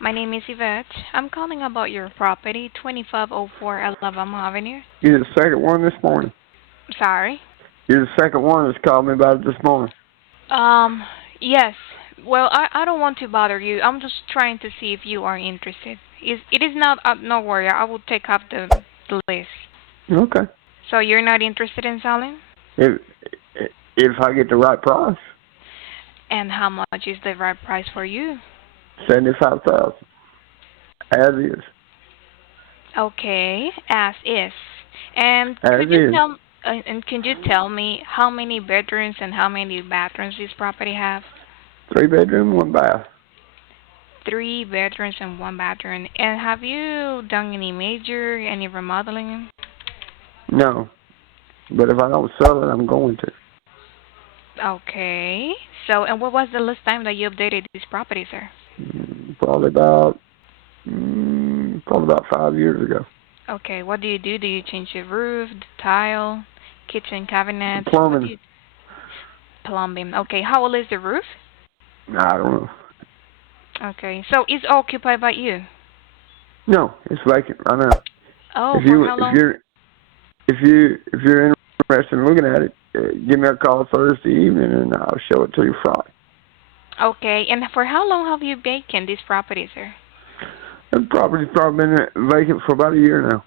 My name is Yvette. I'm calling about your property, 2504 Alabama Avenue. You're the second one this morning. Sorry. You're the second one that's called me about it this morning. Um, yes. Well, I don't want to bother you. I'm just trying to see if you are interested. It is not, no worry, I will take up the list. Okay. So you're not interested in selling? If if I get the right price, And how much is the right price for you? 75,000, as is, Okay, as is. And as could you is. tell and can you tell me how many bedrooms and how many bathrooms this property have? 3 bedroom, 1 bath. Three bedrooms and one bathroom. And have you done any remodeling? No, but if I don't sell it, I'm going to. Okay. So, and what was the last time that you updated this property, sir? Probably about 5 years ago. Okay. What do you do? Do you change the roof, the tile, kitchen cabinets? What do Plumbing, you? Plumbing. Okay. How old is the roof? I don't know. Okay. So it's occupied by you. No, it's vacant. I know. Oh, If for you how if long? you're if you're interested in looking at it, give me a call Thursday evening and I'll show it to you Friday. Okay. And for how long have you vacant this property, sir? The property's probably been vacant for about a year now.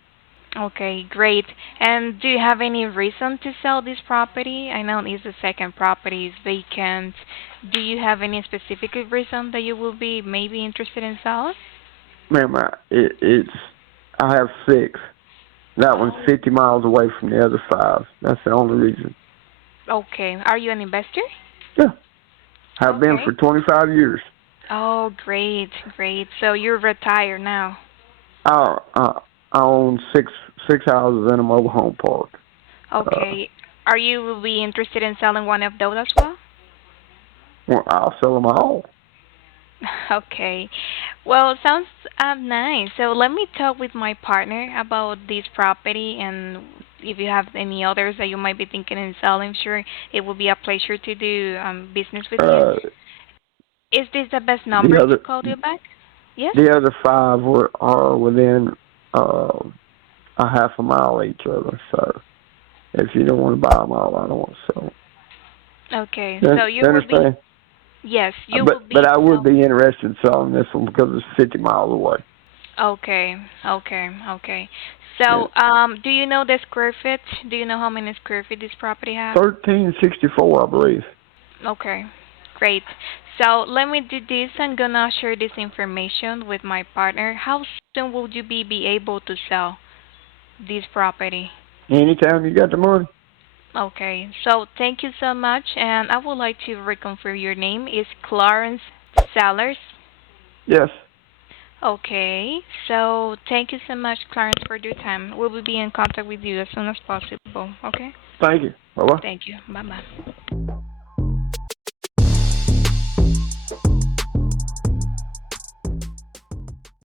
Okay, great. And do you have any reason to sell this property? I know it's the second property is vacant. Do you have any specific reason that you will be maybe interested in selling? Ma'am, I have 6. That one's Oh, 50 miles away from the other 5. That's the only reason. okay. Are you an investor? Yeah, have been Okay. for 25 years. Oh, great, great. So you're retired now. I I own six houses and a mobile home park. Uh, Okay. Are you will be interested in selling one of those as well? well, I'll sell them all. Okay. Well, sounds nice. So let me talk with my partner about this property, and if you have any others that you might be thinking in selling, sure, it will be a pleasure to do business with you. Uh, Is this the best the number to other call you back? Yes? the other 5 are within uh, a half a mile each other. So if you don't want to buy them all, I don't want to sell them. Okay. You So you you will be, understand? yes, you will But be I would sell. be interested in selling this one because it's 50 miles away. Okay. Okay. Okay. Yeah. So, do you know the square feet? Do you know how many square feet this property have? 1364, I believe. Okay, great. So let me do this. I'm gonna share this information with my partner. How soon would you be able to sell this property? Anytime you got the money. Okay, so thank you so much, and I would like to reconfirm your name is Clarence Sellers. Yes. Okay, so thank you so much, Clarence, for your time. We will be in contact with you as soon as possible. Okay, Thank you. Bye bye. thank you. Bye bye.